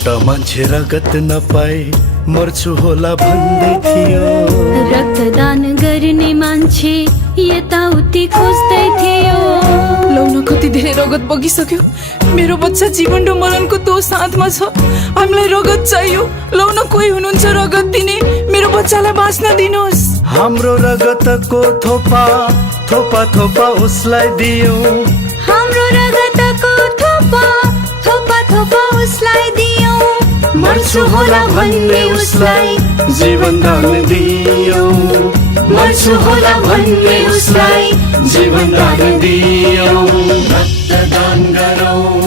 एउटा मान्छे रगत नपाए मर्छु होला भन्दै थियो। रक्तदान गर्ने मान्छे यताउति खोज्दै थियो। लौन कति धेरै रगत बगिसक्यो। मेरो बच्चा जीवन र मरणको तो साथमा छ। हामीलाई रगत चाहियो। लौन कोही हुनुहुन्छ रगत दिने? मेरो बच्चालाई बाँच्न दिनुहोस्। हाम्रो रगतको थोपा थोपा थोपा उसलाई दियो। हाम्रो रगतको थोपा थोपा थोपा उसलाई दियो। मर्छु होला भन्ने उसलाई जीवन दान दियो। मर्छु होला भन्ने उसलाई जीवन दान दियो। रक्तदान गरौँ